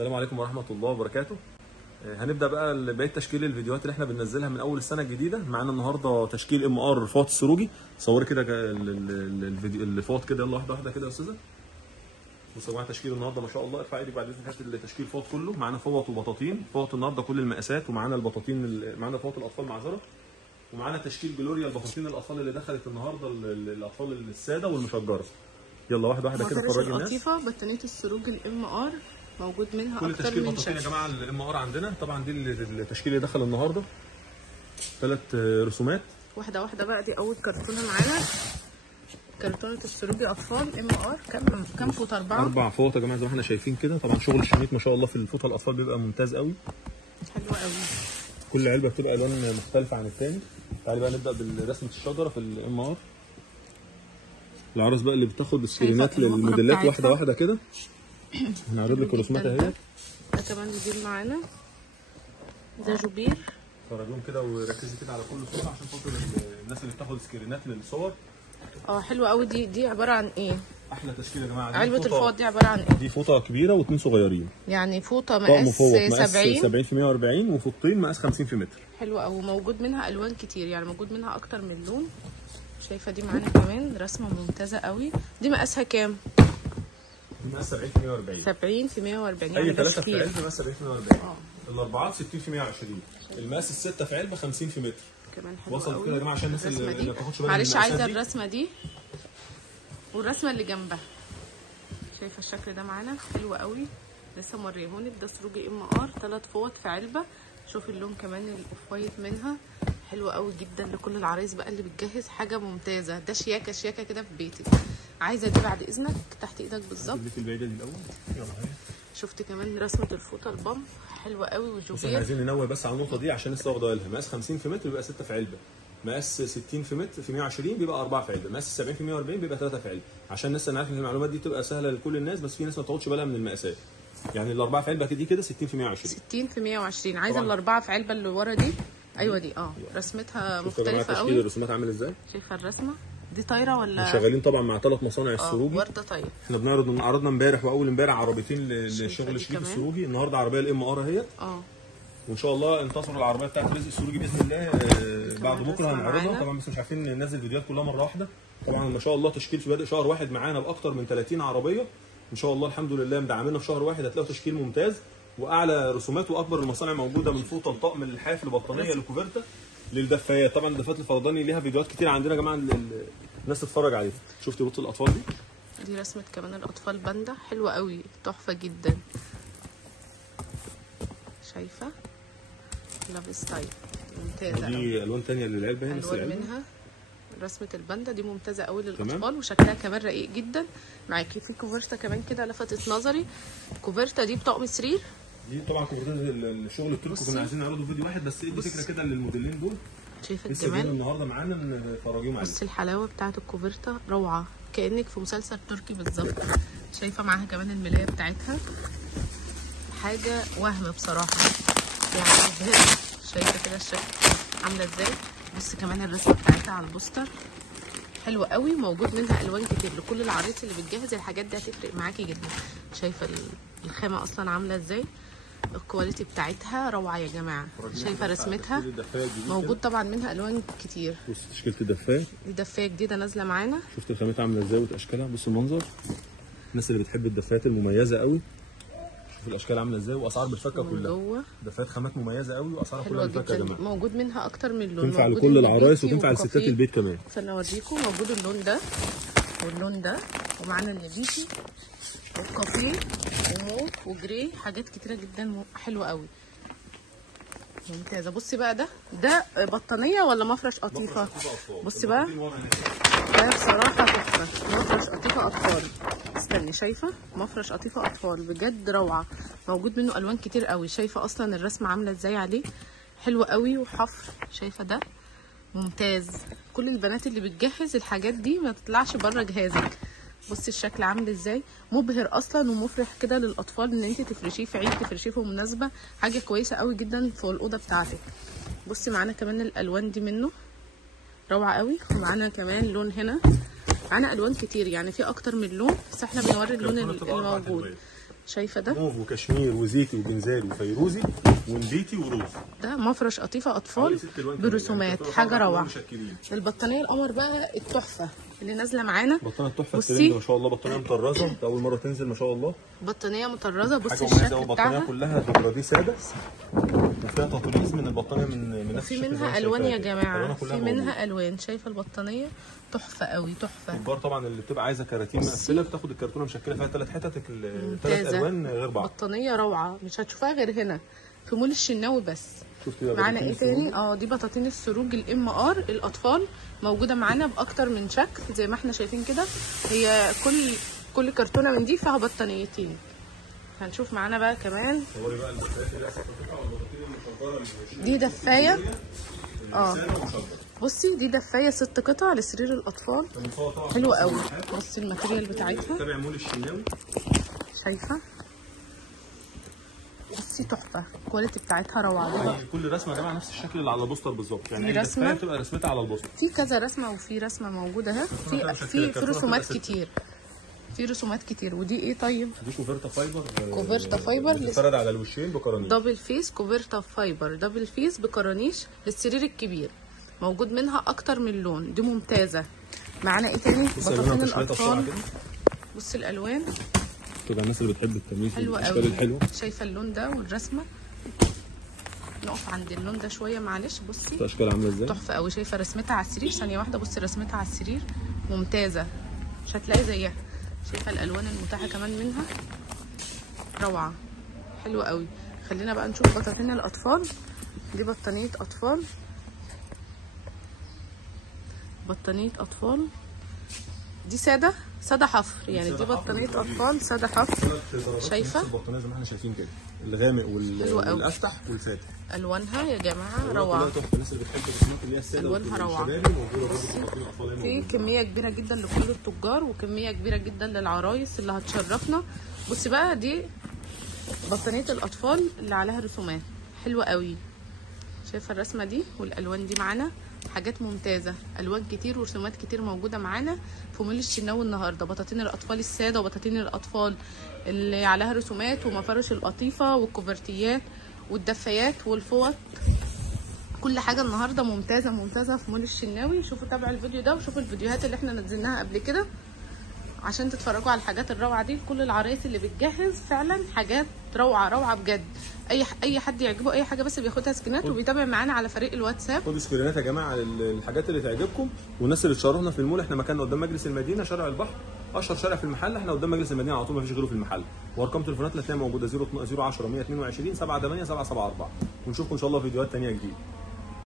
السلام عليكم ورحمة الله وبركاته. هنبدأ بقى بقية تشكيل الفيديوهات اللي احنا بننزلها من أول السنة الجديدة. معانا النهاردة تشكيل MR فوط السروجي. صوري كده الفيديو اللي فوط كده، يلا واحدة واحدة كده يا أستاذة. بصوا معانا تشكيل النهاردة ما شاء الله، ارفع ايدك بعد إذنك. هات التشكيل فوط كله. معانا فوط وبطاطين، فوط النهاردة كل المقاسات، ومعانا البطاطين، معانا فوط الأطفال معذرة، ومعانا تشكيل جلوريا البطاطين الأطفال اللي دخلت النهاردة، الأطفال السادة والمشجرة. يلا واحدة واحدة كده فرجي الناس. لطيفة بطانية السروج MR موجود منها كل اكتر تشكيل من بطاطين شكل. يا جماعه MR عندنا. طبعا دي التشكيل اللي دخل النهارده، 3 رسومات. واحدة واحدة بقى. دي أول كرتونة معانا، كرتونة السروج أطفال MR. كام فوط؟ 4 فوط يا جماعه زي ما احنا شايفين كده. طبعا شغل الشميت ما شاء الله في الفوطه الاطفال بيبقى ممتاز قوي، حلوة قوي. كل علبه بتبقى الوان مختلفه عن الثاني. تعالي بقى نبدا برسمه الشجره في MR. العرس بقى اللي بتاخد سكرينات للموديلات واحده واحده كده. هنعرض لك الرسومات اهي. ده كمان جديد معانا، ده جوبير. فرجوهم كده وركزي كده على كل صوره عشان خاطر الناس اللي بتاخد سكرينات للصور. حلوة قوي. دي عبارة عن ايه؟ احلى تشكيله يا جماعه. علبة الفوط دي عبارة عن ايه؟ دي فوطه كبيره واثنين صغيرين، يعني فوطة مقاس 70 في 140 وفوطين مقاس 50 في متر. حلوة قوي. موجود منها الوان كتير، يعني موجود منها اكتر من لون. شايفة دي معانا كمان رسمة ممتازة قوي. دي مقاسها كام؟ دي مقاس 70 في 140. 70 في 140 اي يعني 3 في علبه مقاس 70 في 140. الاربعات 60 في 120. المقاس الستة في علبه 50 في متر. كمان حلوة وصلت كده يا جماعه عشان الناس اللي ما تاخدش بالها. معلش عايزة الرسمة دي والرسمة اللي جنبها. شايفة الشكل ده معانا حلو قوي، لسه موريهونك. ده سروجي MR 3 فوط في علبة. شوفي اللون كمان الاوف وايت منها، حلوة قوي جدا لكل العرايس بقى اللي بتجهز حاجة ممتازة. ده شياكة شياكة كده في بيتك. عايزة دي بعد اذنك تحت ايدك بالظبط. البعيدة دي الاول. يلا اهي. شفت كمان رسمة الفوطة البامب حلوة قوي وجوبير. بصوا عايزين ننوه بس على النقطة دي عشان لسه واخده بالها. مقاس 50 في متر بيبقى 6 في علبة، مقاس 60 في متر في 120 بيبقى 4 في علبة، مقاس 70 في 140 بيبقى 3 في علبة. عشان الناس، انا عارف ان المعلومات دي تبقى سهلة لكل الناس، بس في ناس ما تاخدش بالها من المقاسات. يعني الأربعة في علبة دي كده 60 في 120. 60 في 120. عايزة الأربعة في علبة اللي ورا دي. ايوه دي رسمتها مختلفة قوي. تشكيل الرسومات عامل ازاي؟ شايفة الرسمة دي طايرة ولا؟ شغالين طبعا مع 3 مصانع السروجي. وردة طايرة. احنا عرضنا امبارح واول امبارح عربيتين للشغل شريك السروجي. النهارده عربيه الMR اهيت. وان شاء الله انتصروا العربيه بتاعت رزق السروجي باذن الله. بعد بكره هنعرضها طبعا، بس مش عارفين ننزل فيديوهات كلها مره واحده. طبعا ما شاء الله تشكيل في بادئ شهر واحد معانا باكتر من 30 عربيه ان شاء الله. الحمد لله مدعميننا في شهر واحد. هتلاقوا تشكيل ممتاز واعلى رسومات واكبر المصانع موجوده، من فوطه لطقم للحاف لبطانيه لكوفرتا للدفايات. طبعا الدفايات الفرداني ليها فيديوهات كتير عندنا يا جماعه الناس تتفرج عليها. شفتي بوط الاطفال دي رسمه كمان الاطفال باندا حلوه قوي، تحفه جدا. شايفه لاف ستايل ممتازه. دي الوان ثانيه للعلبه هنا، الوان منها رسمه الباندا دي ممتازه قوي للاطفال، وشكلها كمان رقيق جدا. معاكي في كوفرتا كمان كده لفتت نظري. كوفرتا دي بطقم سرير. دي طبعا كوفرتات الشغل التركي كنا عايزين نعرضه فيديو واحد بس. ادي فكره كده للموديلين دول. شايفه الجمال النهارده معانا نفرجيهم عليه. بصي الحلاوه بتاعت الكوفرتا روعه، كانك في مسلسل تركي بالظبط. شايفه معاها كمان الملايه بتاعتها، حاجه وهم بصراحه يعني مبهره. شايفه كده الشكل عامله ازاي. بص كمان الرسمه بتاعتها على البوستر حلوه قوي. موجود منها الوان كتير لكل العرايس اللي بتجهز الحاجات دي، هتفرق معاكي جدا. شايفه الخامه اصلا عامله ازاي، الكواليتي بتاعتها روعه يا جماعه. شايفه رسمتها موجود طبعا منها الوان كتير. بص تشكيله الدفايه دي دفايه جديده نازله معانا. شفت الخامات عامله ازاي واشكالها. بص المنظر، الناس اللي بتحب الدفايات المميزه قوي. شوف الاشكال عامله ازاي واسعار بالفكه كلها. جوه دفايات خامات مميزه قوي واسعارها كلها بالفكه يا جماعه. موجود منها اكتر من لون، تنفع لكل العرايس وتنفع لستات البيت كمان. استنى اوريكم. موجود اللون ده واللون ده، ومعانا النبيتي والكافيه وموف وجري، حاجات كتيره جدا حلوه قوي ممتازه. بصي بقى ده بطانيه ولا مفرش قطيفه؟ بصي بقى ده بصراحه تحفه. مفرش قطيفه اطفال. استني، شايفه مفرش قطيفه اطفال بجد روعه. موجود منه الوان كتير قوي. شايفه اصلا الرسمه عامله ازاي عليه، حلوه قوي وحفر. شايفه ده ممتاز. كل البنات اللي بتجهز الحاجات دي ما تطلعش بره جهازك. بصي الشكل عامل ازاي، مبهر اصلا ومفرح كده للاطفال ان انت تفرشيه في عيد، تفرشيه في مناسبه، حاجه كويسه قوي جدا فوق الاوضه بتاعتك. بصي معانا كمان الالوان دي منه روعه قوي. ومعانا كمان لون هنا، معانا الوان كتير يعني في اكتر من لون، بس احنا بنوري اللون الموجود. شايفه ده موف وكشمير وزيتي وجنزالي وفيروزي ونبيتي وروز. ده مفرش قطيفه اطفال برسومات، حاجه روعه. البطانيه القمر بقى التحفه اللي نازله معانا، بطانيه التحفه الترند ما شاء الله، بطانيه مطرزه اول مره تنزل ما شاء الله، بطانيه مطرزه. بصي الشكل بتاعها، البطانيه كلها ديكوراتي ساده وفيها تطريز من البطانيه من نفس في الشكل. منها الوان يا جماعه، في منها الوان. شايفه البطانيه تحفه قوي، تحفه. الكبار طبعا اللي بتبقى عايزه كراتين مقفله بتاخد الكرتونه مشكله فيها 3 حتت، ال3 الوان غير بعض. بطانيه روعه مش هتشوفها غير هنا في مول الشناوي بس. شفتي بقى معانا ايه تاني؟ دي بطاطين السروج الام ار الاطفال، موجوده معانا باكتر من شكل زي ما احنا شايفين كده. هي كل كرتونه من دي فيها بطانيتين. هنشوف معانا بقى كمان دي دفايه. بصي دي دفايه 6 قطع لسرير الاطفال، حلوه قوي. بصي الماتيريال بتاعتها، تابع مول الشناوي. شايفه؟ بصي تحفه، الكواليتي بتاعتها روعه. كل رسمه يا جماعه نفس الشكل اللي على البوستر بالظبط، يعني في رسمه بتبقى رسمتها على البوستر. في كذا رسمه وفي رسمه موجوده اهي، في رسومات كتير، في رسومات كتير. ودي ايه طيب؟ دي كوفرتا فايبر، كوفرتا فايبر بتتفرد على الوشين بقرانيش دبل فيس. كوفرتا فايبر دبل فيس بقرانيش للسرير الكبير، موجود منها اكتر من لون. دي ممتازه. معانا ايه تاني؟ بطاطين الاطفال. بصي الالوان طبعا الناس اللي بتحب التمييز والاشكال الحلوه. شايفه اللون ده والرسمه؟ نقف عند اللون ده شويه معلش. بصي الاشكال عامله ازاي، تحفه قوي. شايفه رسمتها على السرير؟ ثانيه واحده. بصي رسمتها على السرير ممتازه، مش هتلاقي زيها. شايفه الالوان المتاحه كمان منها روعه، حلوه قوي. خلينا بقى نشوف بطاطين الاطفال. دي بطانيه اطفال، بطانيه اطفال دي ساده حفر، يعني دي بطانيه اطفال ساده حفر. شايفه البطانيه زي ما احنا شايفين كده، الغامق والافتح والفاتح. الوانها يا جماعه روعه. الناس اللي بتحب الرسومات اللي هي الساده الوانها روعه. في كميه كبيره جدا لكل التجار وكميه كبيره جدا للعرايس اللي هتشرفنا. بصي بقى دي بطانيه الاطفال اللي عليها رسومات حلوه قوي. شايفه الرسمه دي والالوان دي؟ معانا حاجات ممتازه، الوان كتير ورسومات كتير موجوده معانا في مول الشناوي النهارده. بطاطين الاطفال الساده وبطاطين الاطفال اللي عليها رسومات ومفارش القطيفه والكوفرتيات والدفايات والفوط، كل حاجه النهارده ممتازه في مول الشناوي. شوفوا تابعوا الفيديو ده وشوفوا الفيديوهات اللي احنا نزلناها قبل كده عشان تتفرجوا على الحاجات الروعه دي. كل العرايس اللي بتجهز فعلا حاجات روعه بجد. اي حد يعجبه اي حاجه بس بياخدها سكرينات وبيتابع معانا على فريق الواتساب. خدوا سكرينات يا جماعه الحاجات اللي تعجبكم. والناس اللي تشرفنا في المول، احنا مكاننا قدام مجلس المدينه شارع البحر، اشهر شارع في المحل. احنا قدام مجلس المدينه على طول، ما فيش غيره في المحل. وارقام تليفوناتنا هتلاقيها موجوده 010 122 78 774. ونشوفكم ان شاء الله في فيديوهات ثانيه جديده.